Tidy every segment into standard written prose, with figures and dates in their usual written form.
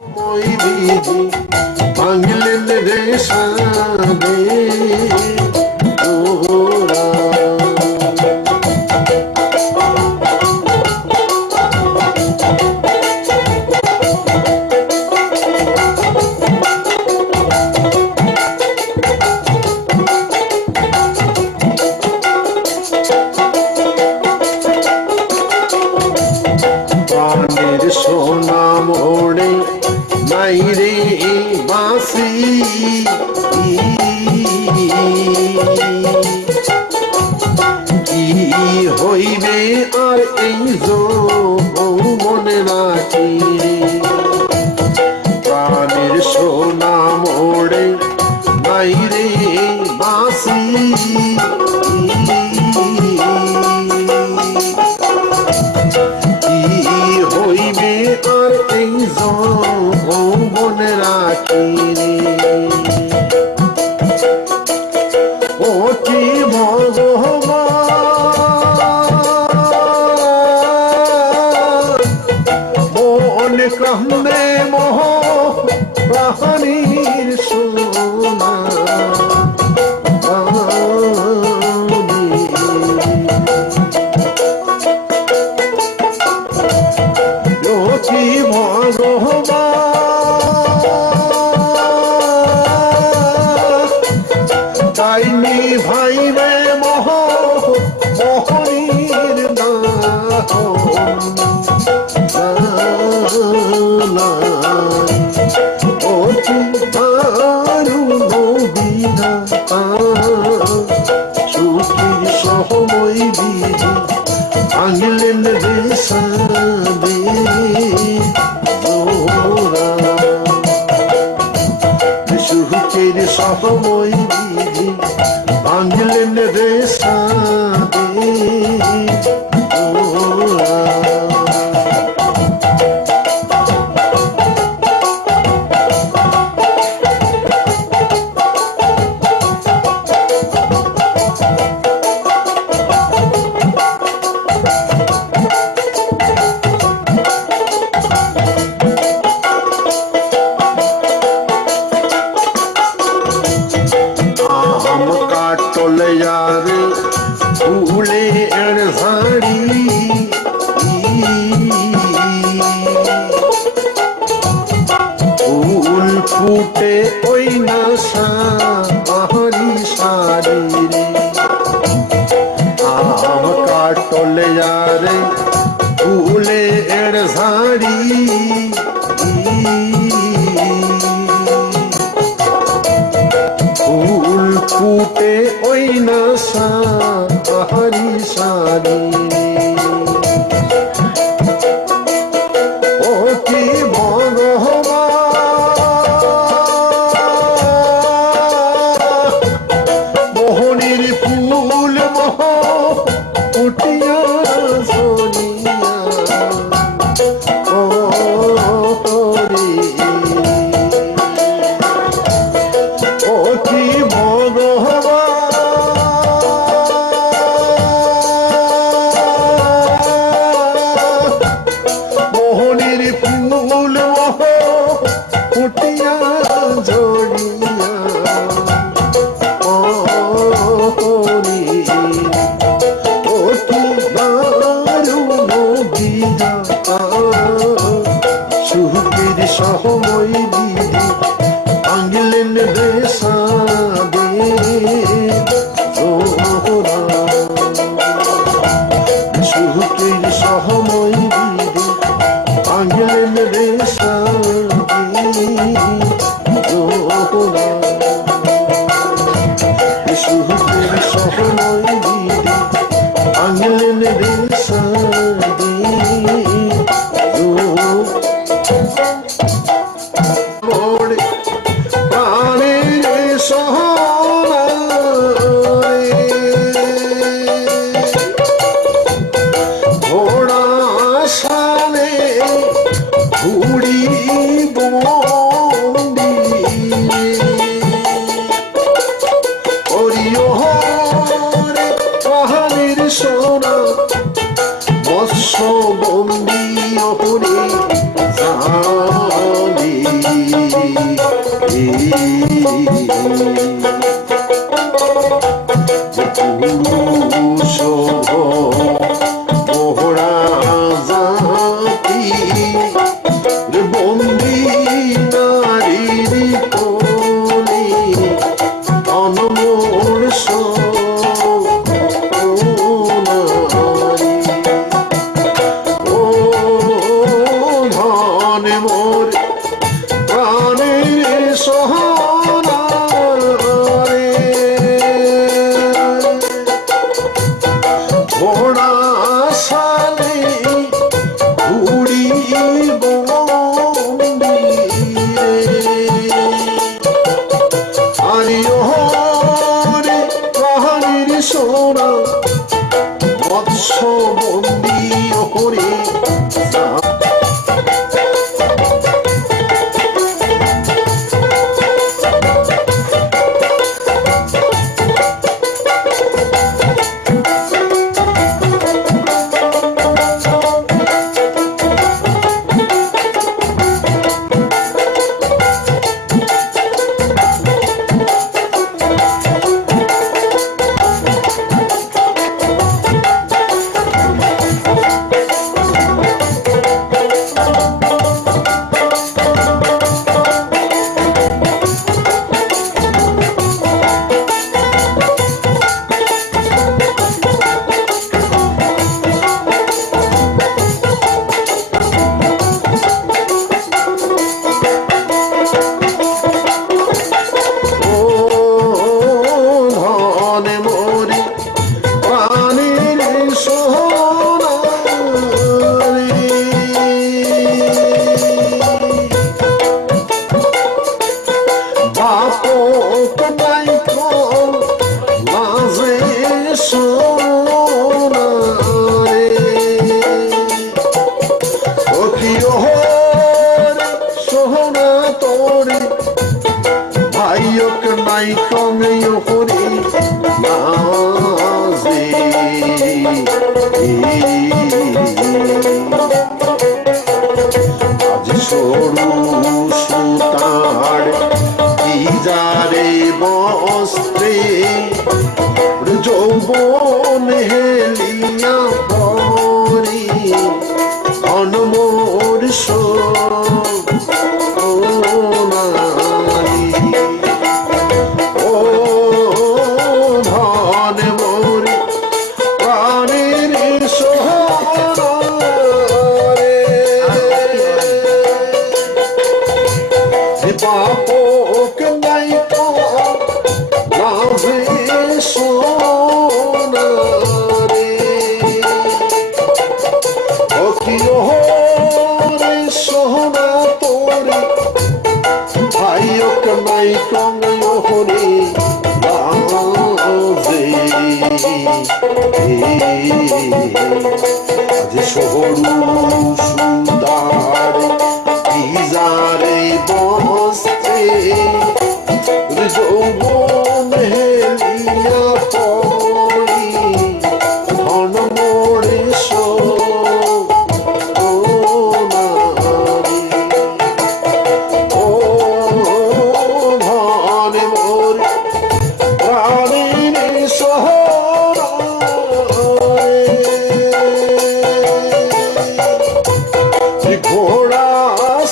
মই বিধি ভাঙলেন রে সাদে ওরা প্রাণের সোনা মোড়ে নাই রে বাঁশি কি হইবে আর এই মনে রাখি প্রাণের সোনা মোড়ে নাই রে বাঁশি হইবে আর এই মনে রাখি ওটি ভগবান মন কান্দে মোহ প্রাণীর সোনা তাইনি ভাইবে মোহ মোহনীর সুখীর সহময় বিধি ভাঙলেন রে সাদে সুখের সহময় বিধি ভাঙলেন রে সাদে टोले यार फूले झाड़ी फूल फूटे ओई नशा बाहरी सारी आम का टोले यार फूले झाड़ी फूल फूटे ओई नशा बाहरी सारी ও কি ভগবান মোহনীর ফুল মোহ উঠিয়া সোনিয়া ও রে ও কি মোহনীর ফুল মোহ ফুটিয়া ঝরিয়া ও রে ও কি দারুণ বিধাতা সুখের সহময় বিধি ভাঙলেন রে সাদে সুখের সহময় বিধি ভাঙলেন রে সাদে সুখের সহময় বিধি ভাঙলেন রে সাদে মোড়ে প্রাণের সোনা ঘোড়া সালে ঘুড়ি বন্দি ওরিও রে প্রাণের সোনা মৎস্য বন্দি ওরে জানি পুরুষ মোহরা জাতি বন্দি নারীর কোলে অনমোর সোনা মৎস্য বন্দি হরে নাই কমে হরি নাজে আজ সরু সুতার কি যারে বস্ত্রে যৌবন হেলিয়া পরি অনমোর বাপক নাই লাভে সোনা রে রে সোনা তোরে ভাইক নাই কমে হরে বাজে আজ সহরু সুদার কি যারে বস্তে যৌবন হেলিয়া পড়ি ধন মোরে সোনারি ও ধন মোরে প্রাণের সোহরে ঘোড়া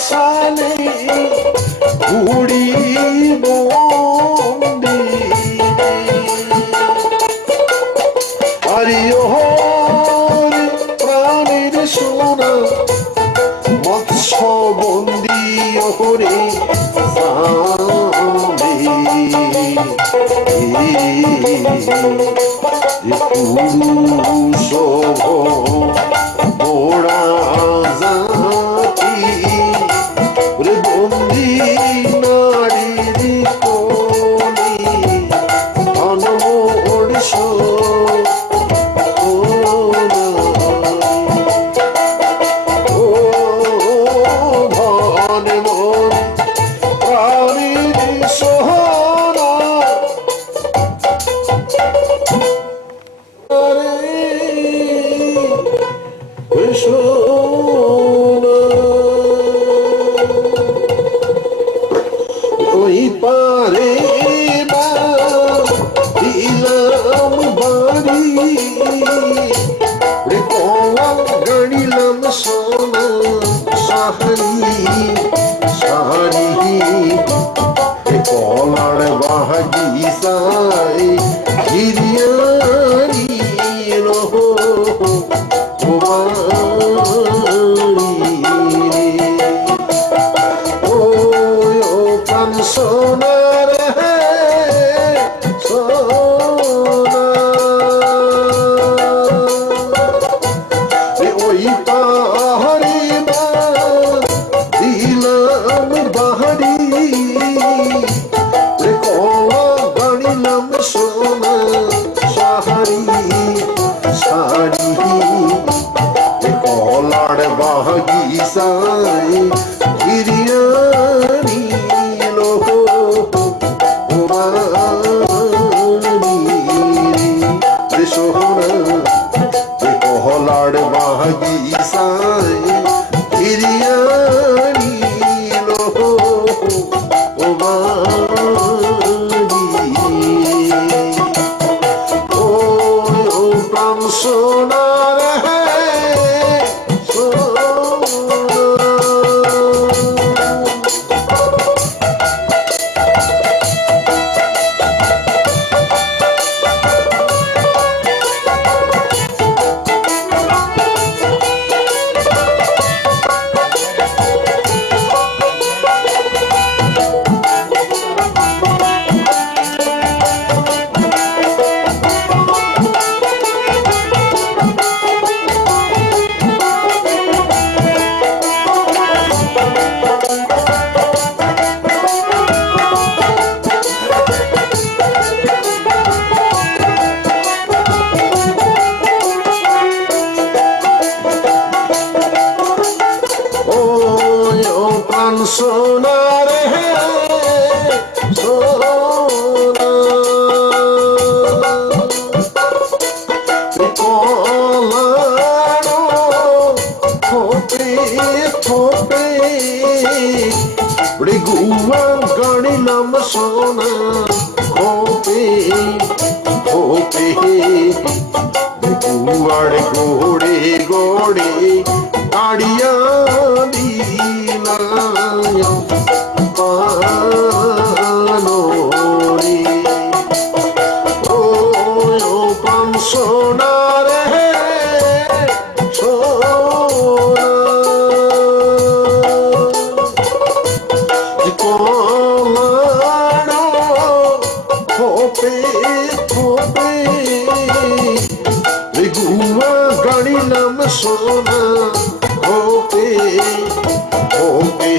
সালে উড়ি বন্দি আরিও প্রাণের সোনা মৎস্য বন্দি হরে পুরুষ মোড়া জাতি বন্দি নারীর কোলে অনমোর ও ধন মন প্রাণীর সোহরা রে সারি কলার বাগিচায় ঘিরিয়ানি রহো ও প্রাণ সোনার সোনা ওই পাহাড়ি দিলাম বাহারি কলা গাড়িলাম সোনা সাহারি সারি কলার বাগিচায় ঘিরিয়ানি লোহ সোনা কলার বাগিচায় ঘিরিয়ানি লোহ প্রাণ সোনার প্রাণ সোনার সোনা কলানো থোপে থোপে গুয়া গাড়িলাম সোনা খোপে খোপে গুয়ার গোড়ে গোড়ে গাড়িয়া পানোরে ও প্রাণ সোনার সোনা কলানো থোপে থোপে গুয়া গাড়িলাম সোনা খোপে খোপে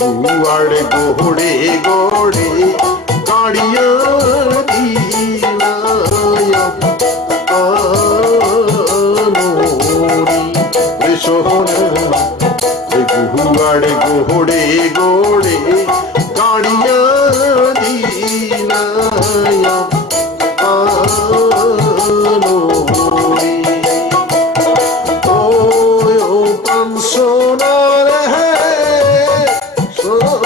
গুয়ার গোড়ে গোড়ে গাড়িয়া দিলানোরে সোনা গুয়ার গোড়ে গোড়ে গাড়িয়া দিলানোরে প্রাণ সোনার সোনা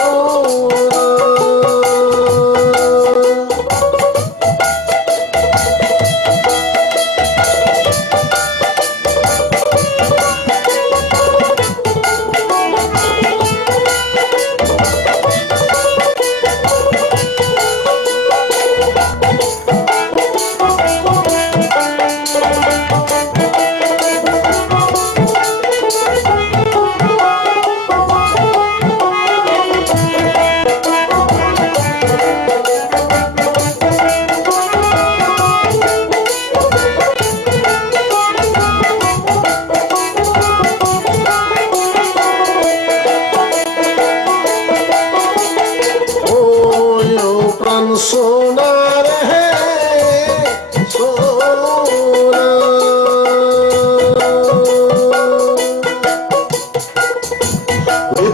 সোনার সোনা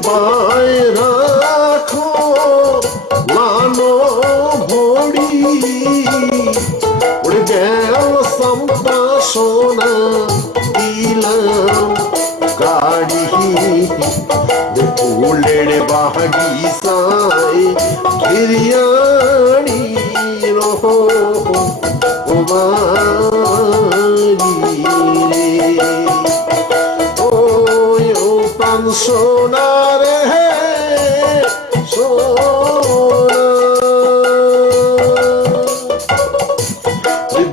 পায় রাখো লানো ভরি ওরে গেল সম্পা সোনা দিলাম গাড়ি ফুলের বাগিচায় ঘিরিয়ানি রহো রে ও প্রাণ সোনা রে সোনা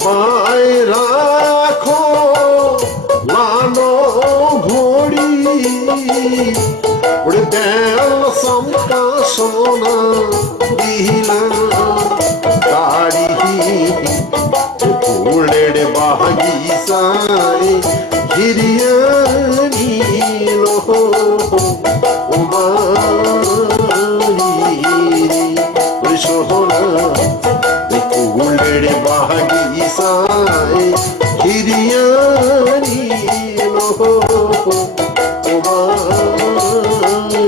বাই রাখো লানো ঘড়ি ওরে দেল সম্পা সোনা দিলা গাড়ি ফুলের বাগিচায় ঘিরিয়া নিল ও মারি সোনা ফুলের বাগিচায় ঘিরিয়া নিল ও মারি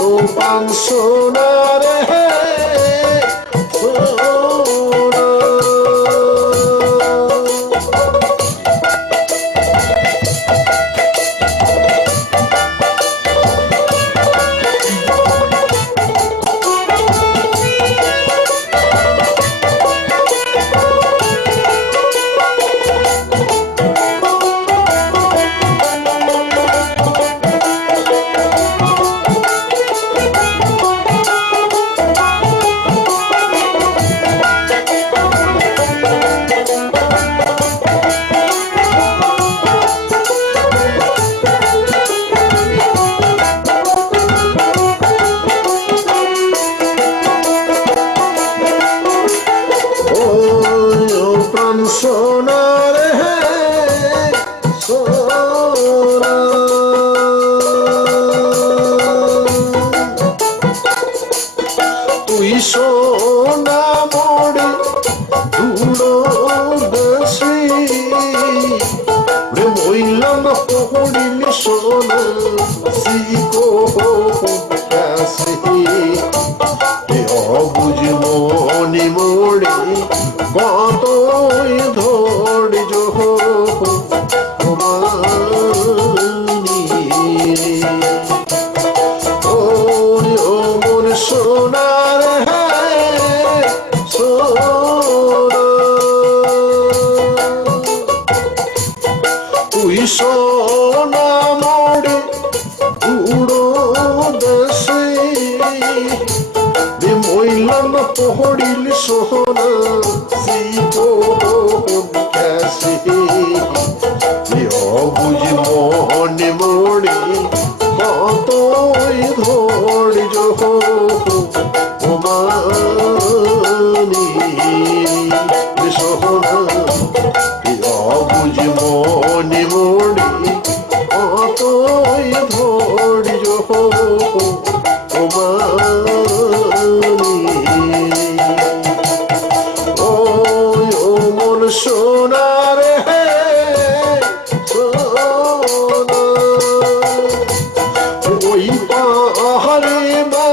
ও পান সোনা রে সোনা সোনা রে সোনা তুই সোনা মোড়ে দূর দেশে রে মইলাম পড়িলি সোনা সিকো কাছে অবুঝ মনে মোড়ে কতই ধৈর্য ও মোর সোনার সোনা তুই সোনা মোড়ে উড়ো দেশে মইলাম পড়িল সোনা সিকো কাছে অবুঝ মনে মোড়ে কতই ধৈর্য ও মানি সোনা অবুঝ মনে মোড়ে কতই ধৈর্য ও মানি ও মন সোনা রে সোনা ওই পাহাড়ে মা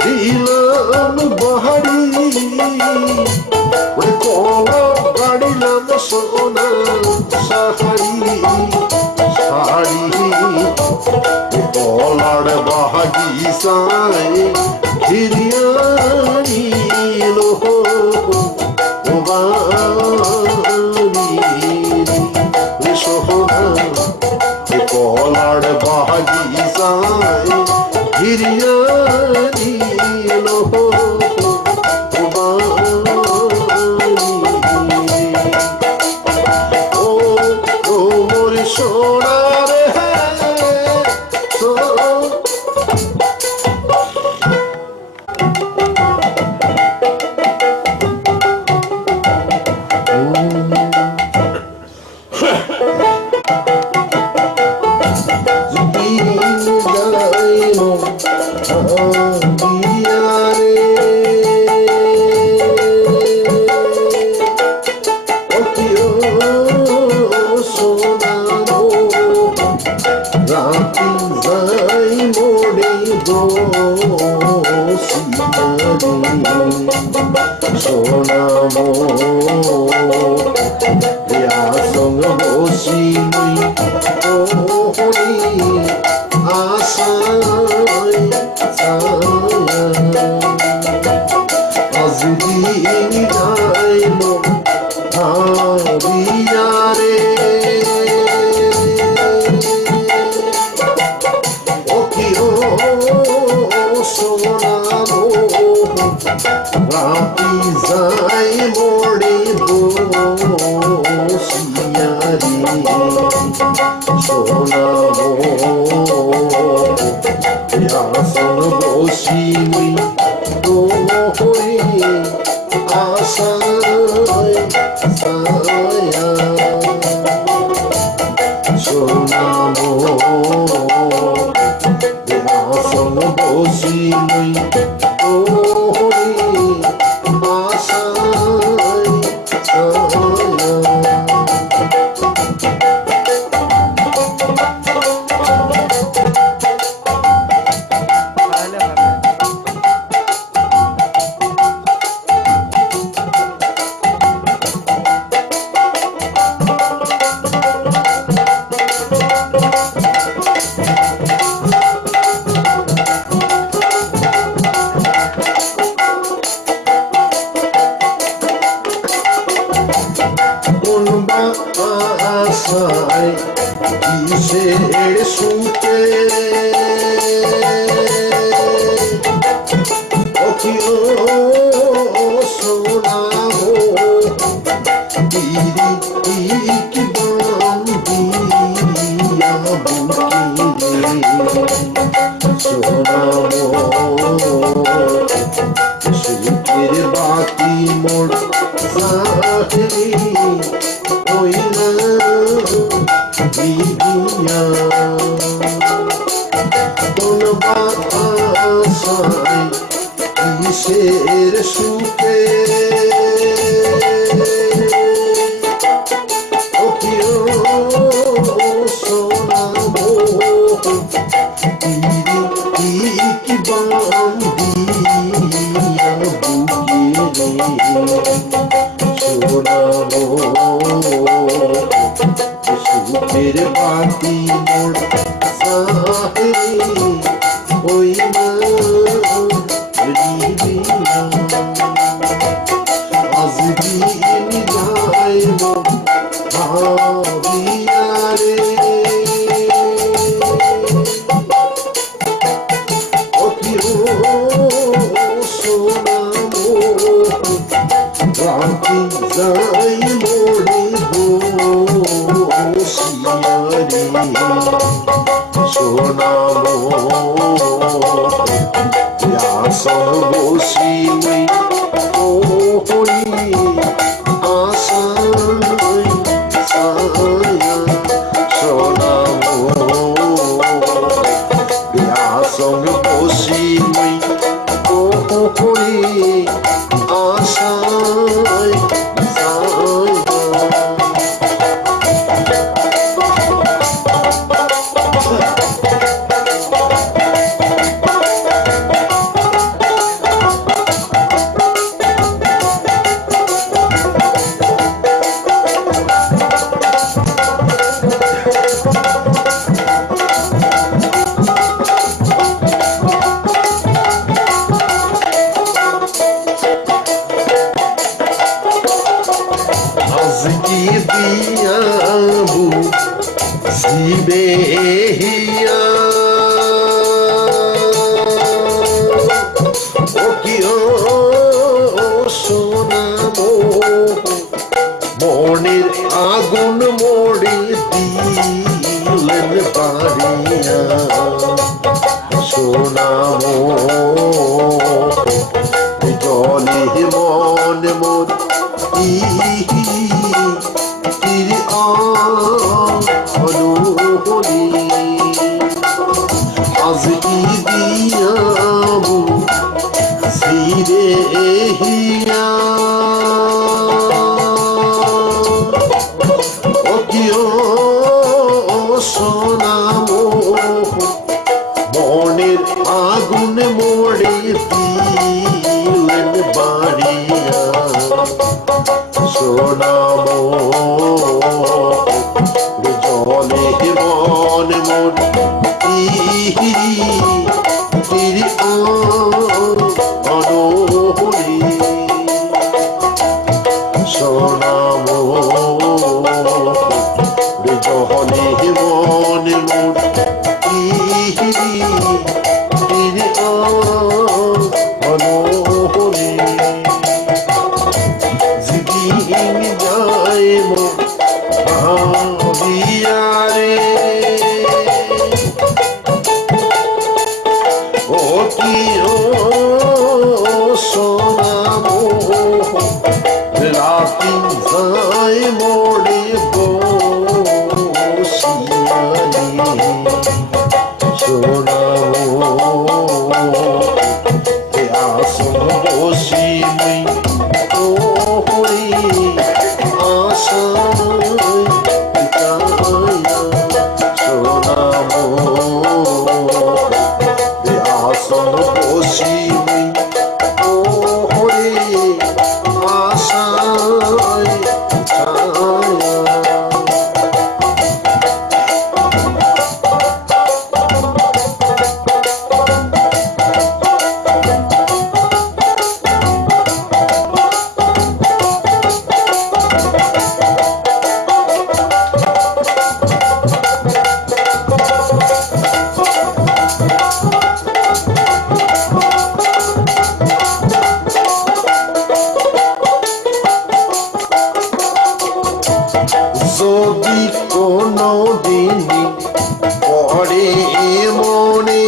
দিলাম বাহারি ওই কলা গাড়িলাম সোনা সাহারি শাড়ি কলার বাগিচায় ঘিরিয়া নিল ও বাড়ি সোনা কলার বাগিচায় ঘিরিয়া নিল ও বাড়ি ও মোর সোনা রে সোনা রাতি যাই মোড়ে বসিয়ারি শোনাবো আসন বসি তোরে আশায় ছায়া শোনাবো আসন বসি তোরে আশায় ছায়া আশায় কিসের সুখে অখিও শোনাবো পিরি কি বান্ধিয়া বুকে শোনাবো সুখের বাকি মোর সাথে ওই না দিদিয়া কোন বাসায় কিসের সুখে অখিও শোনাবো কি বান্ধিয়া বুকে শোনাবো সুখের বাতি মোর সাহে ওই না রিবিয়া আজ দিন যাইব ভাবিয়া রে অখিও শোনাবো রাতি যাই মোড়ে বসিয়ারি শোনাবো আসন বসি ওহরি আশায় ছায়া শোনাবো আসন বসি ওহরি আশায় আজকি দিয়াবু শিবে হিয়া ও কি ও শোনাবো মনের আগুন মোড়ে দিলেন বাড়িয়া শোনাবো জলে মন মোর আজ কি দিয়াবু সিরে হিয়া ও কি ও শোনাবো মনের আগুন মোড়ে দিলেন বাড়িয়া শোনাবো জলে মন মন অনহরি শোনাবো জলে মন মন অনহরি কোনো দিনই পড়ে মনে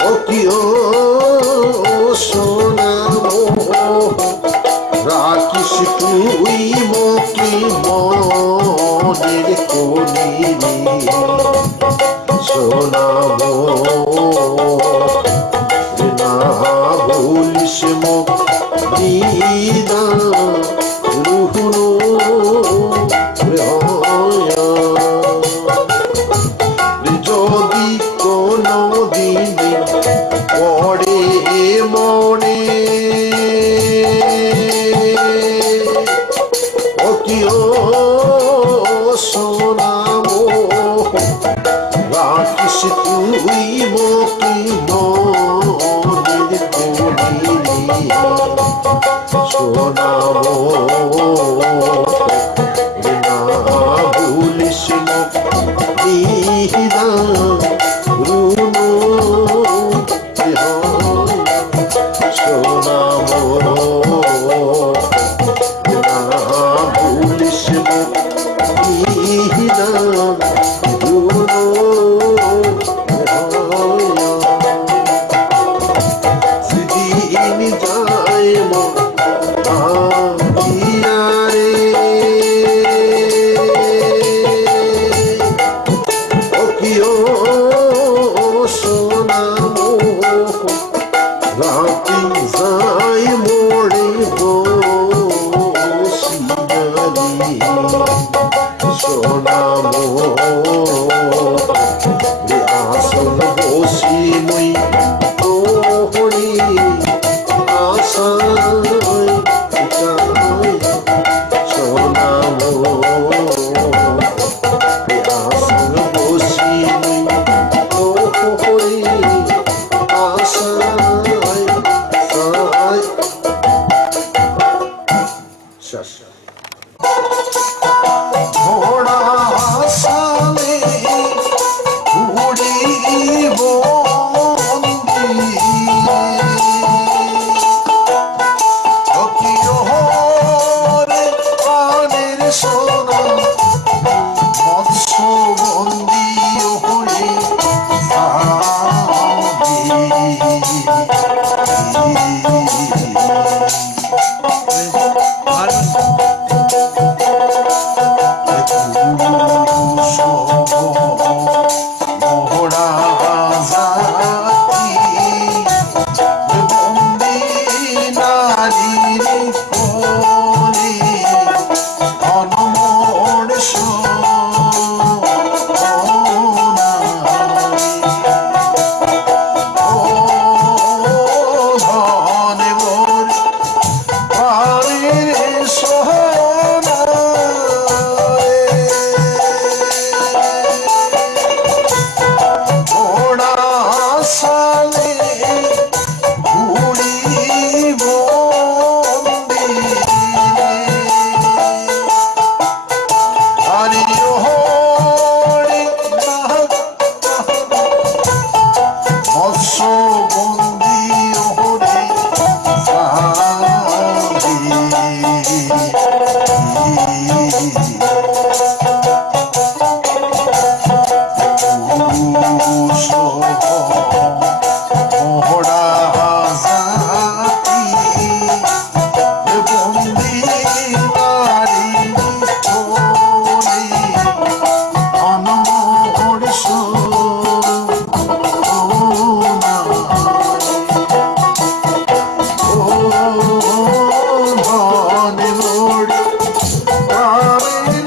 ও কি ও সোনা রাখিস তুই মোকে মনের কোণে সোনা না ভুলিস মুখ দিদা রুহনো যদি কোনো দিনে পড়ে মনে ও কি ও সোনা রাখিস তুই মোকে মনের কোণে সোনা না ভুলিস দিদা রুনো সোনা না ভুলিস দিদা রুনো দিন যায় রে ও কি ও সোনা রাতি যাই মোড়ে বসিয়ারি সোনা আসন বসি মুই তোহরি আশায় চাই সোনা আসন বসি মুই তোহরি আশায় চাই ঘোড়া সালে উড়িব সোনা মৎস্য বন্দী হয়ে মোহরা জাতি বন্দী নারীর কোলে অনমোর সোনা ও ধনে মোর পারের সোনা ওড়া সালে উড়িব মৎস্য বন্দী ওরে মোহরা জাতি বন্দী নারী কোলে অনমোর সোনা ও ধনে মোর প্রাণের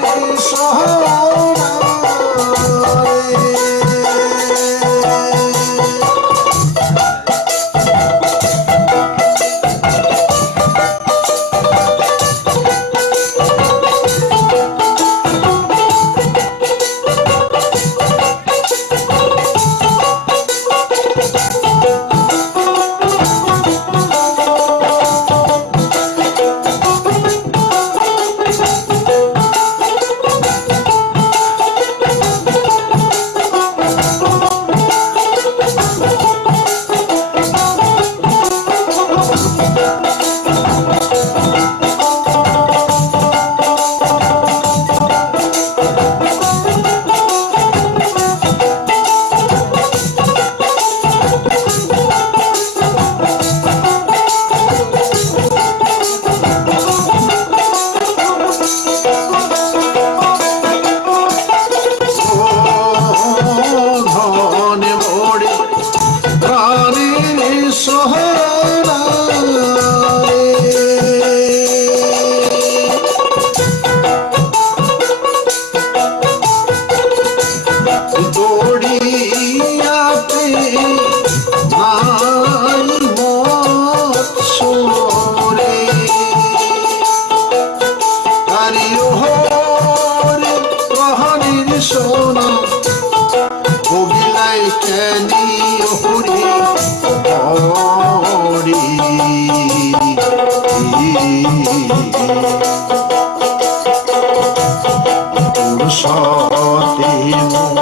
ফুরসতে মোর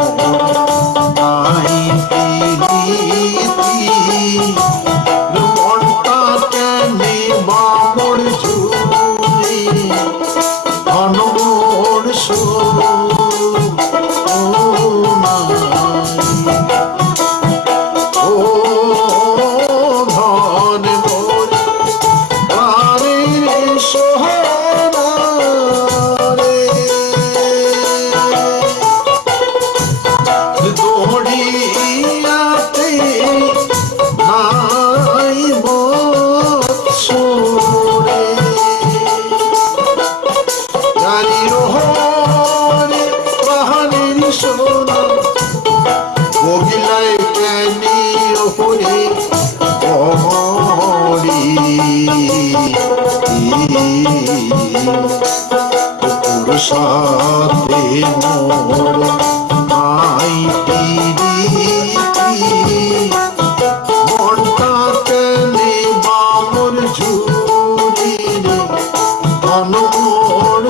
নাই প্রীতি মনটা কেনে বামর ঝুলি ঘন মোর সাথে মোর নাই প্রীতি মনটা কেনে বামর ঝুলি ঘন মোর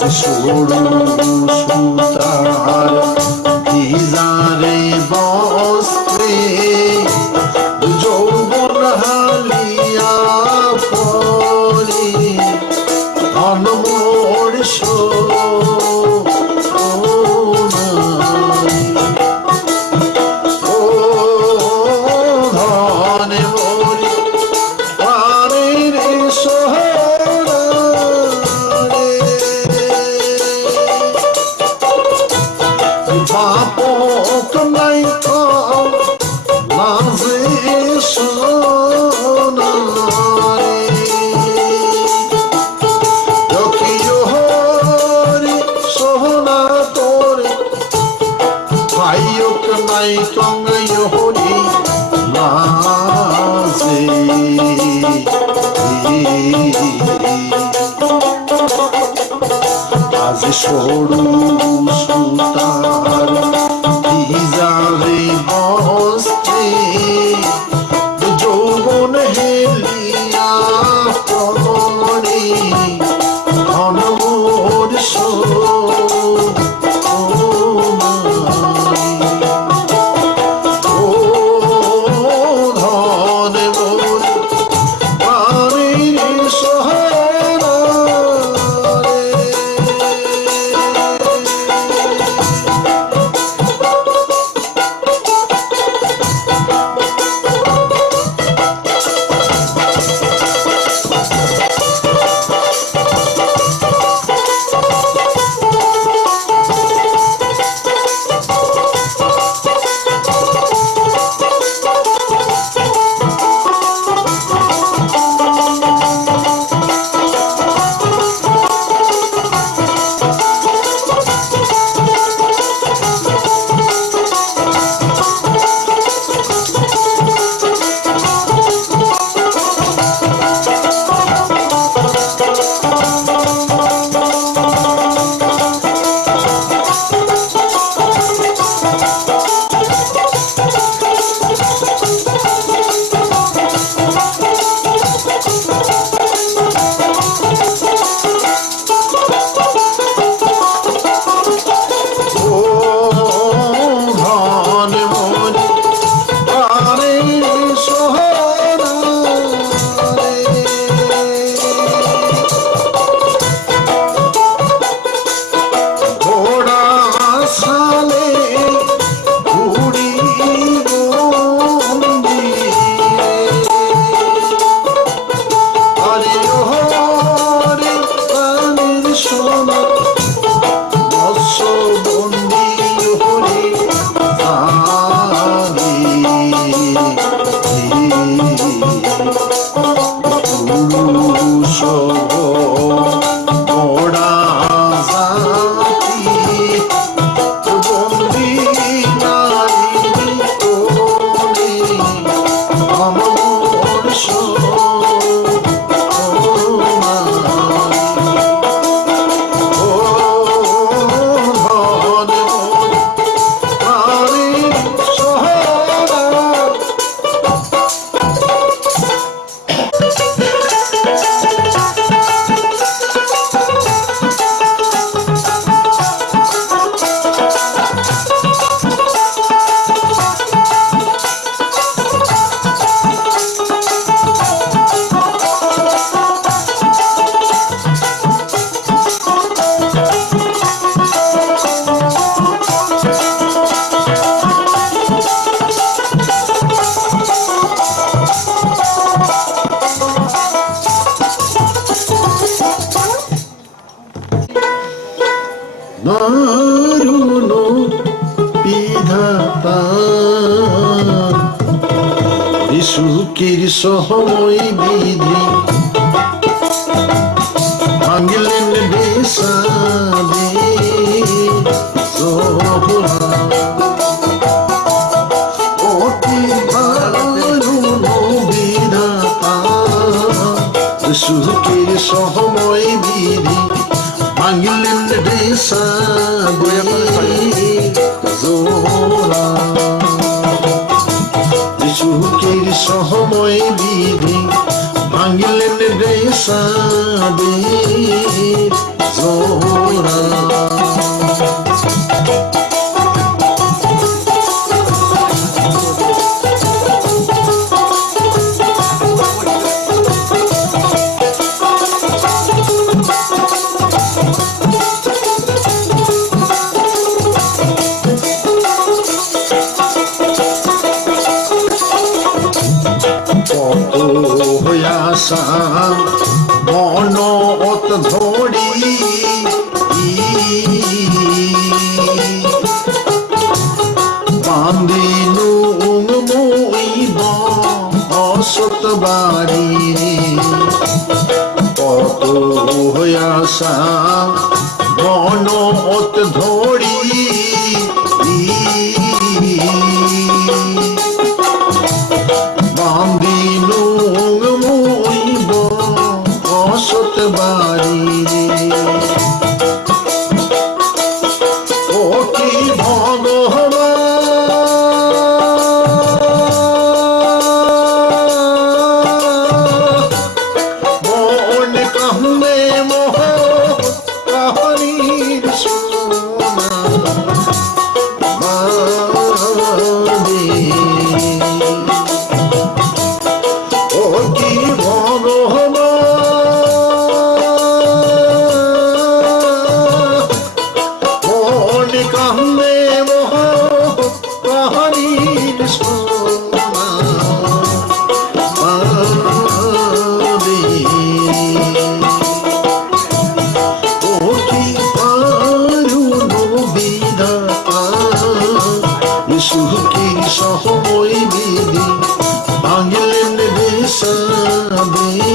আজ সরু সুতার ভিজারে বস্ত্রে যৌবন হালিয়া পরে অনমোর আজ সরু সুতার ভিজারে বস্ত্রে যৌবন হেলিয়া পরে অনমোর দারুণ বিধাতা সুখের সময় বিধি ভাঙলেন বেসাদে অতি দারুণ বিধাতা সুখের সময় বিধি ভাঙলেন বেসাদে সুখের সময় বিধি ভাঙলেন রে সাদের জোড়া হইয়াসা মনত ধরি বান্দিনু মুইব অসত বাড়ি কত হইয়াসা মনত ধরি বান্দিনু মুইব অসত বাড়ি ও কি ভগবান মন কাহলে মোহ কাহানির সোনা সুখী সময় বিধি ভাঙলেন রে সাদের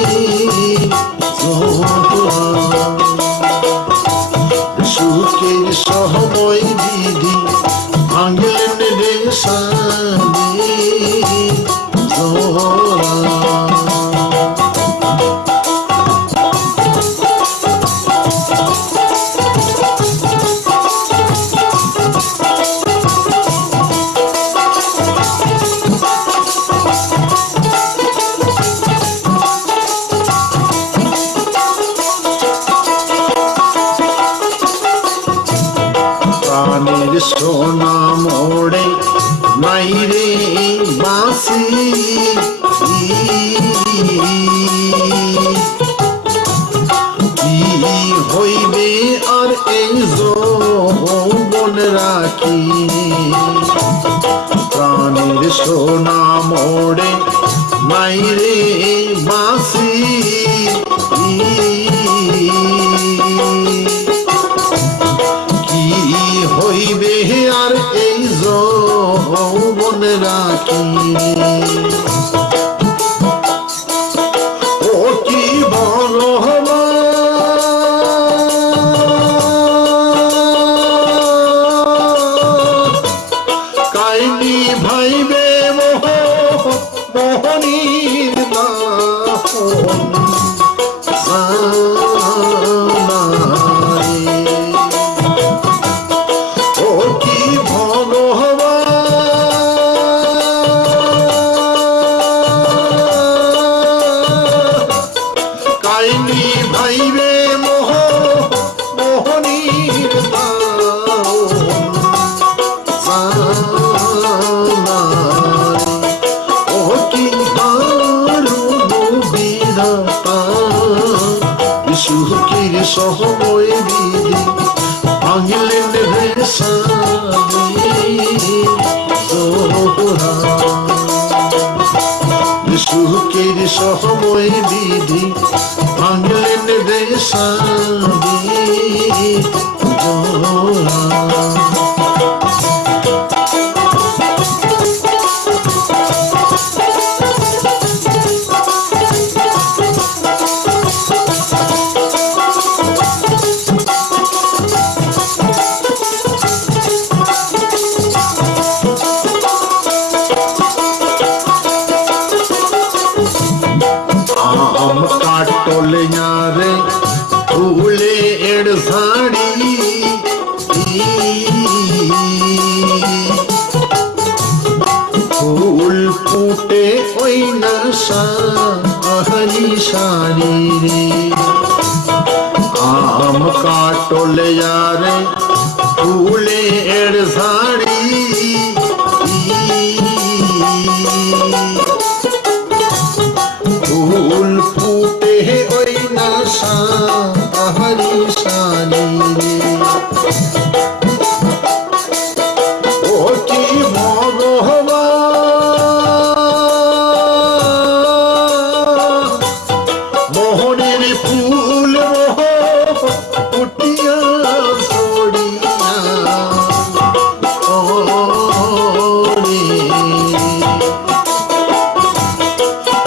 সুখের সময় বিধি ভাঙলেন রে সাদের প্রাণের সোনা মোড়ে নাই রে বাসি কি হইবে আর এই যৌবন রাখি প্রাণের সোনা মোড়ে নাই রে বাসি হইবে আর এই যৌবন রাখি ও কি বল কাইনি ভাইবে মোহ মোহনীর ভাইবে মোহ মোহনীর ও কি সুখীর সময় বিধি ভাঙলেন রে সাদের সুখের সময় বিধি ভাঙলেন রে সাদের আম কাটলে রে ফুলে এর ঝাড়ি ফুল ফুটে ওই না সাহরি শাড়ি রে আম কাটলে যারে ফুলের শাড়ি ফুল ফুটে ওই না সাহারি শাড়ি রে ও কি ভগবান মোহনের ফুল মোহ ফুটিয়া ছড়িয়া ওরে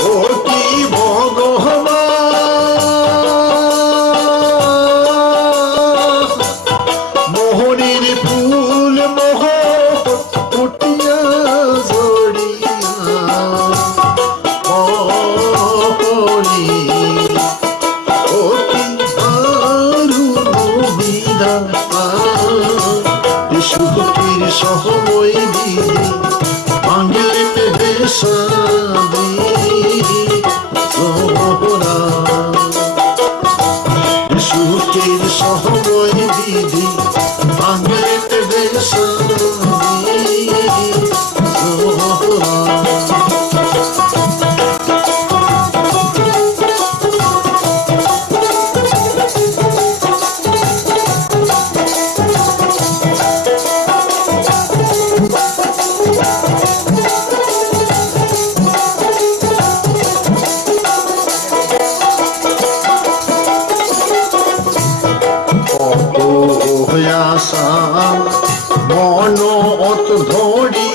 ও কি ভগবান মোহনের ফুল মোহ ফুটিয়া ছড়িয়া ওরে ও কি দারুণ বিধান সুখীর সময় দিদি বাংলেন দেশাদি সোহরা সুখীর সময় দিদি বাংলেন দেশাদি সোহরা আশা মন অত ধরি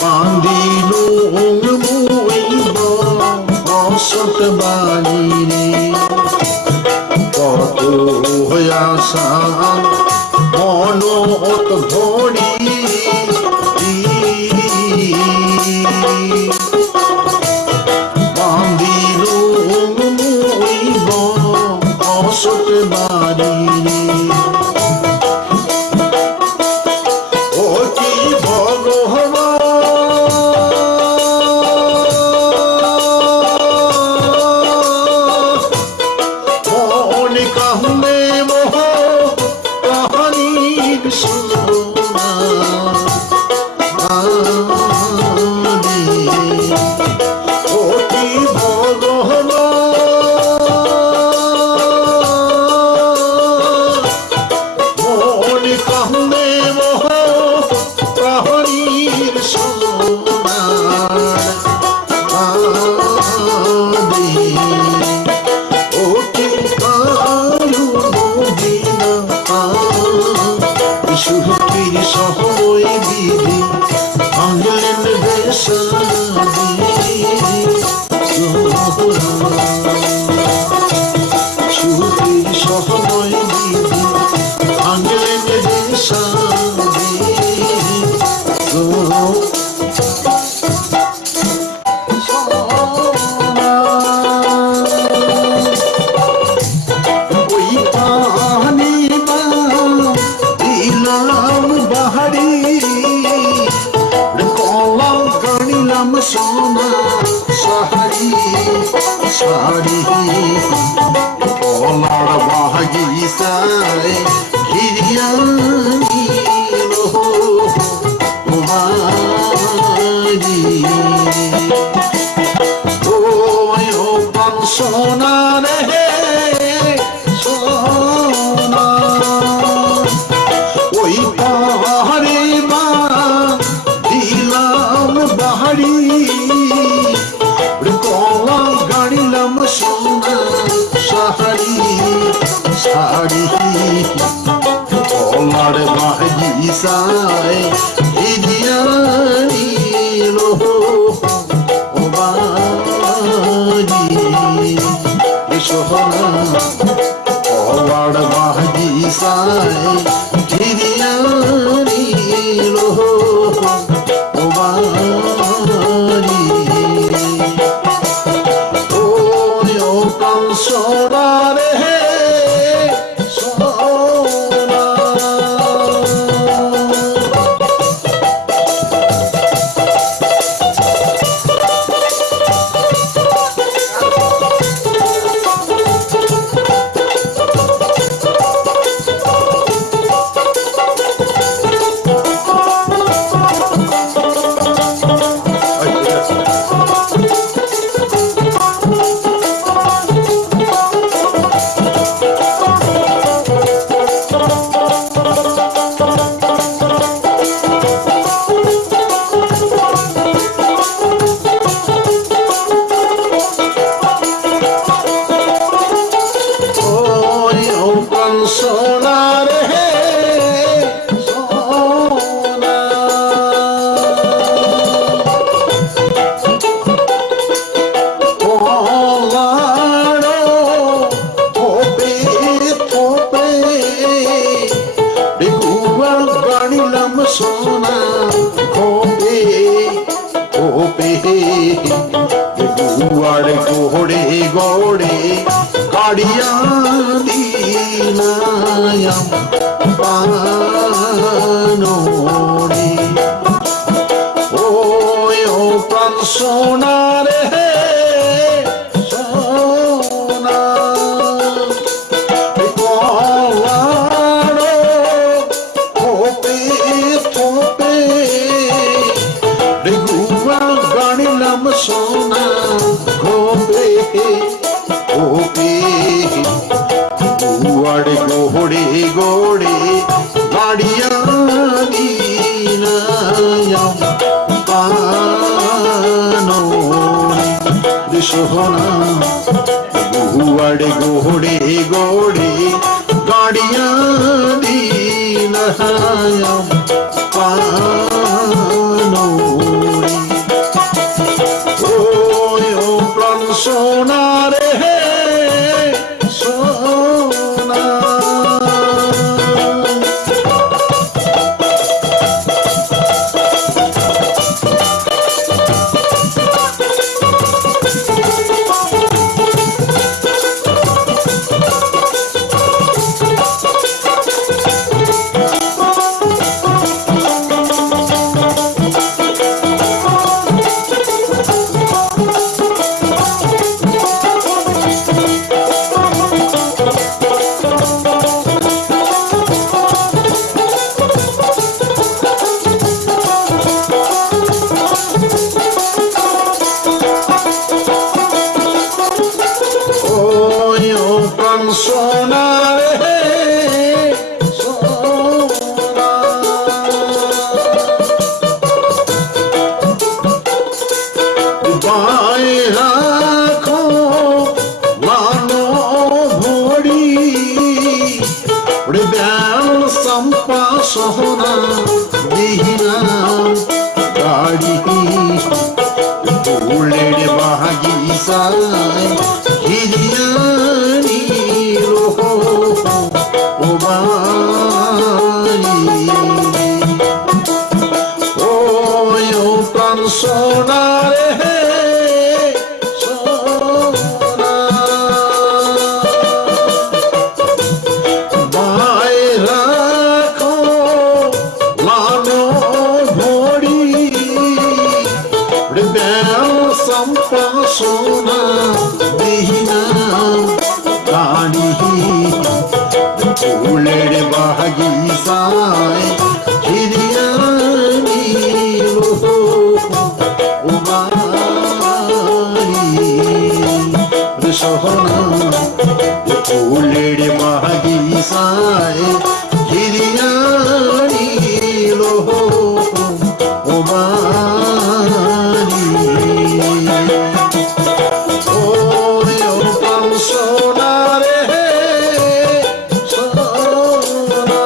বান্দিলু মুইব অসত বাণী রে কত আশা মন অত ধরি অসত বাড়ি ও কি ভগবান মনে কাহুনে মোহ কাহানির সোনা ও কি ভগবান কাহুনে মোহ কাহানির সোনার ও কি কালু মদিনা সুখীর সময় দিদি বাংলেন দেশাদি সুখীর সময় দিদি বাংলেন দেশাদি ওই পানি দিলাম বাহারি কলাম গানিলাম সোনা সাহারি সারি কলার বাগিচায় ঘিরিয়া নিল কুমারী ও পান সোনা রে সোনা ওই পাহাড়ে মা দিলাম বাহারি কলা গাড়িলাম সোনা সাহারি সারি কলার বাগিচায় ঘিরিয়া নিল সোহনা কলার বাগিচায় ঘিরিয়া নিল ও সোনা রে সোনা ঘোড়ে গাড়িয়া দিলাম পানোরে ওই ও প্রাণ সোনা রে সোনা কলাড়ো থোপে থোপে গুয়া গাড়িলাম সোনা ঘোপে ঘোপে গুয়াড়ে গোড়ে গোড়ে গাড়িয়া দিলাম পানোরে সোনা গুয়াড়ে গোড়ে গোড়ে গাড়িয়া দিলাম পানোরে ওই ও প্রাণ সোনা রে সোনা সোনা রে সোনা বাই রাখো লানো ভরি ওরে ব্যাল সম্পা সোনা দিলাম গাড়ি উড়ে বাগিচায় হিরিয়ানি ও বাড়ি ওই ও প্রাণ সোনা রে সোনা বাই রাখো লানো ভরি ব্যাল সম্পা সোনা দিলাম গাড়ি ফুলের বাগিচায় হিরিয়ানি ও বাড়ি সোনা ফুলের বাগিচায় হিরিয়ানি ও বাড়ি ওই ও প্রাণ সোনা রে সোনা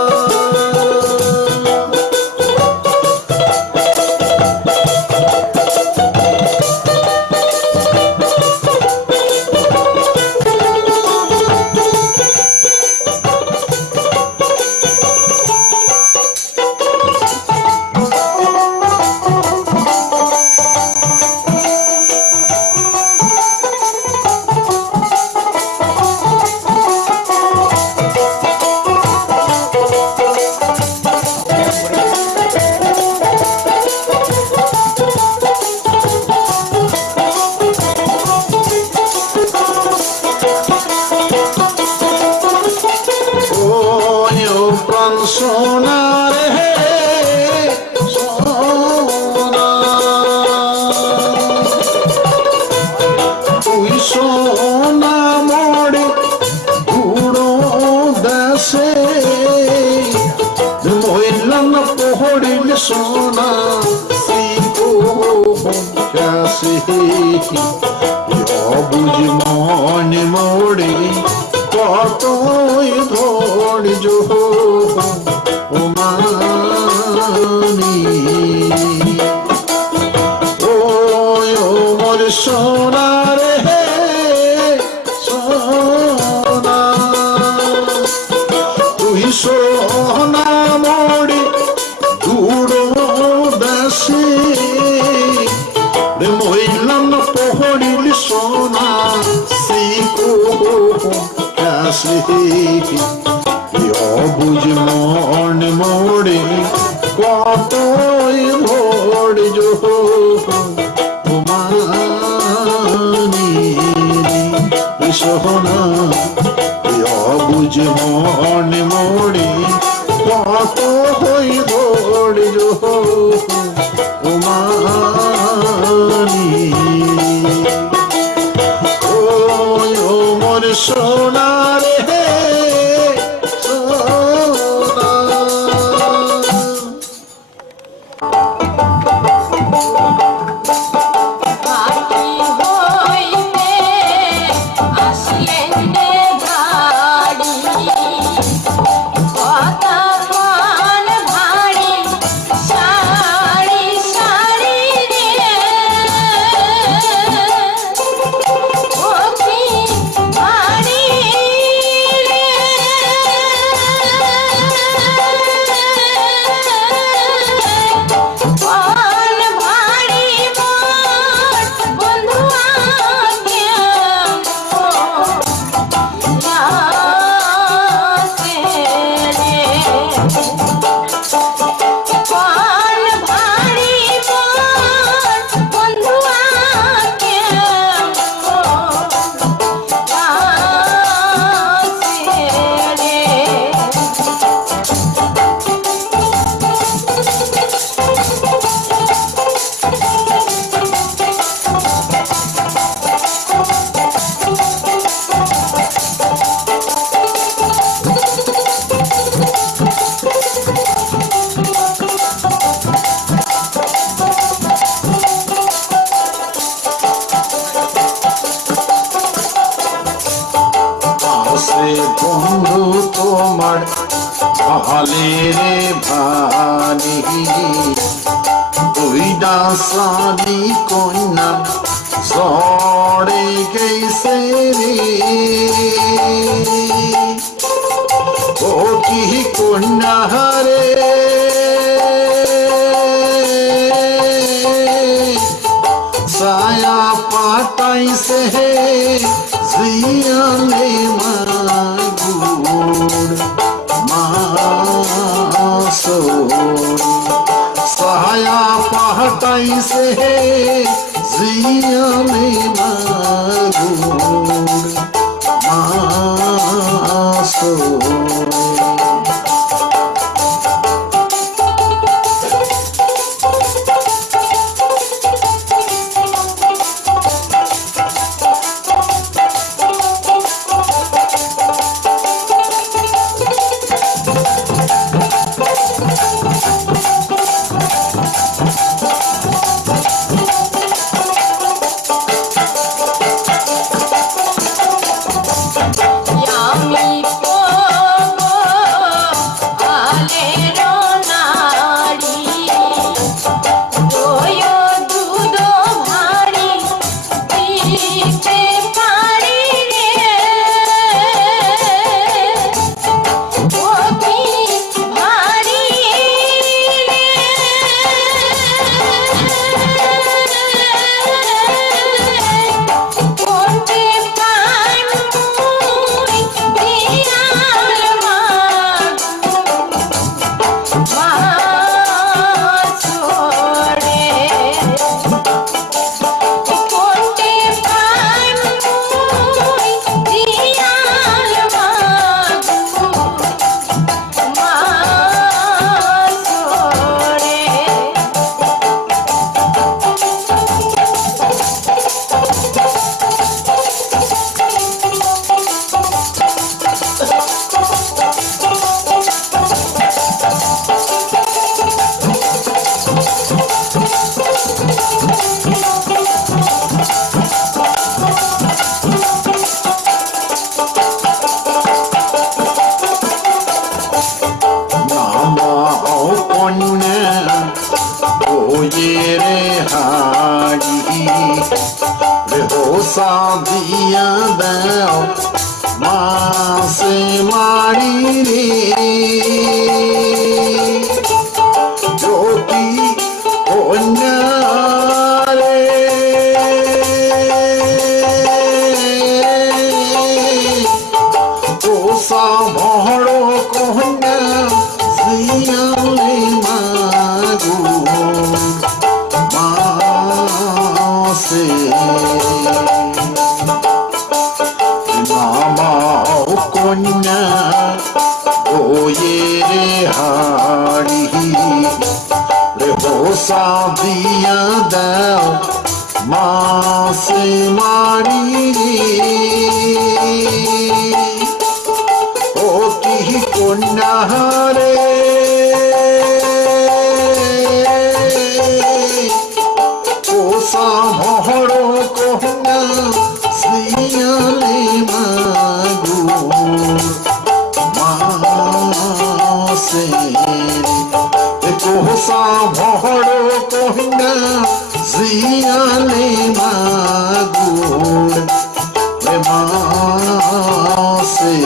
সোনা রে সোনা তুই সোনা মোড়ে ঘুড়ো দেশে মহিলাম পোহড়িল সোনা শিখো ক্যাসে বুঝি মনে মোড়ে কতই ধৈর্য ও মানি ওই ও মোর সোনা রে সোনা তুই সোনা মোড়ে দূড়ো দেশে মহিলাম পোহড়িল সোনা শিখ দাসী অবুঝ মন মোড়ে কতই ধৈর্য সোহনা অবুঝ মন মোড়ে কত হই ধৈর্য উমানি ও মোর সোনা রে সোনা বন্ধু তোমার ভালে রে ভানি তুই দাসানি কন্যা সরে গেছে রে ও কি কন্যা রে সায়া পাতাইছে জিয়ানে साया पहटाई से जिया में मगुर मासो सादिया दाओ माँ से मारी रे ज्योति रे ओ কন্যা ওয়ে হাড়ি রে হোসা দিয়া দাও মাসে মারি ও কি কন্যা রে হোসা ভহর কন্যা শ্রীয়ালে মাগু মাসে কোসা ভহর কন্যা শ্রীয়ালে মাগুর মাসে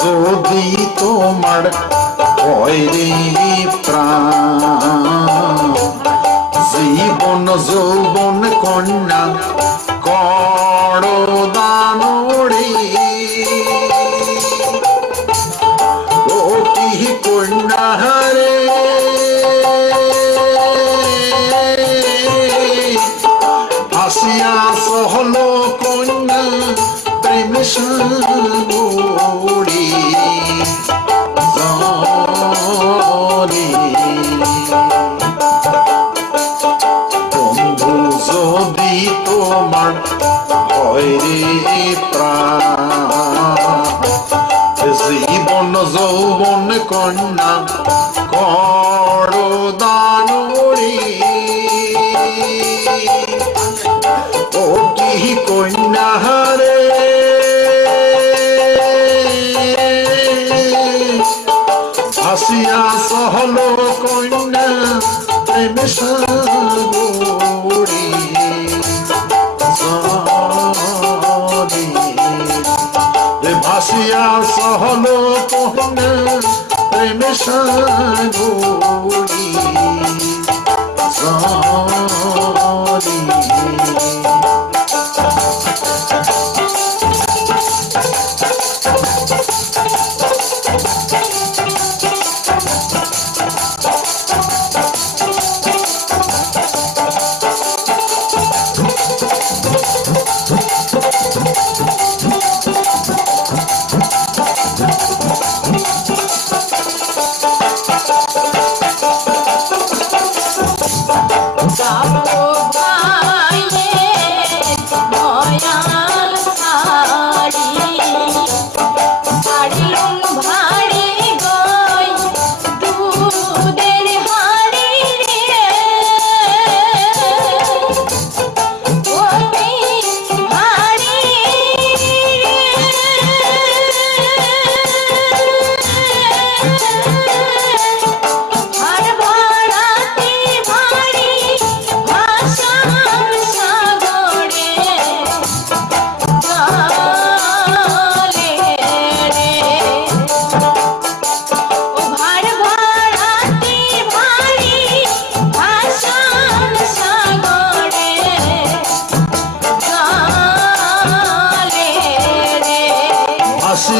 যদি তোমার ভয়রে প্রাণ জীবন যৌবন কন্যা কড় দানরে ও কি কন্যা রে আসিয়া সহল কন্যা প্রেম সাগরে বন্ধু যদি তোমার ভয়রে প্রাণ জীবন যৌবন কন্যা কর দানরে ও কি কন্যা রে আসিয়া সহল কন্যা প্রেম সাগরে ভাসিয়া সহল কন্যা প্রেম সাগরে Stop, oh,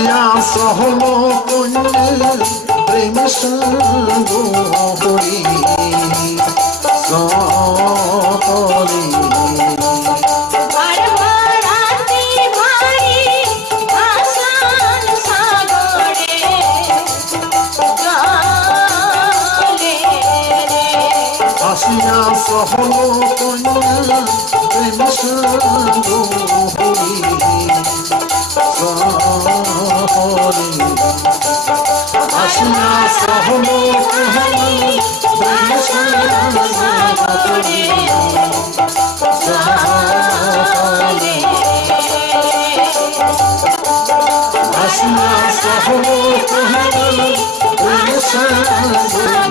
আসিয়া সহল কন্যা প্রেম সাগরে সতরে আসিয়া সহল কন্যা প্রেম সাগরে সহরে আসিয়া সহল কন্যা প্রেম সাগরে সহরে আসিয়া সহল কন্যা প্রেম সাগরে